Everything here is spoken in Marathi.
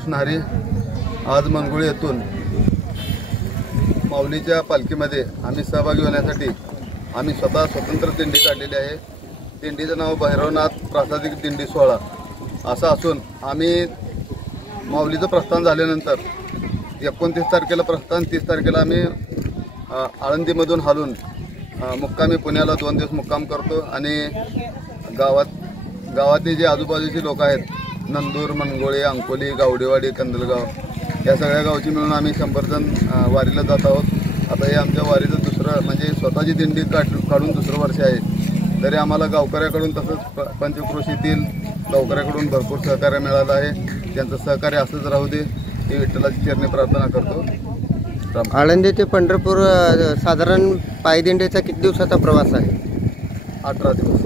रामकृष्ण हरी आज मनगुळी येथून माऊलीच्या पालखीमध्ये आम्ही सहभागी होण्यासाठी आम्ही स्वतः स्वतंत्र दिंडी काढलेली आहे। दिंडीचं नाव भैरवनाथ प्रासादिक दिंडी सोहळा असं असून आम्ही माऊलीचं प्रस्थान झाल्यानंतर 29 तारखेला प्रस्थान, 30 तारखेला आम्ही आळंदीमधून हलून मुक्कामी पुण्याला 2 दिवस मुक्काम करतो आणि गावातले जे आजूबाजूचे लोक आहेत, नंदूर, मनगोळे, अंकोली, गावडेवाडी, कंदलगाव या सगळ्या गावची मिळून आम्ही 100 जण वारीला जात आहोत। आता हे आमच्या वारीचं दुसरं म्हणजे स्वतःची दिंडी काढून दुसरं वर्ष आहे, तरी आम्हाला गावकऱ्याकडून तसंच पंचक्रोशीतील गावकऱ्याकडून भरपूर सहकार्य मिळालं आहे। त्यांचं सहकार्य असंच राहू दे ही विठ्ठलाची चरणी प्रार्थना करतो। आळंदी ते पंढरपूर साधारण पायदिंडीचा किती दिवसाचा प्रवास आहे? 18 दिवस।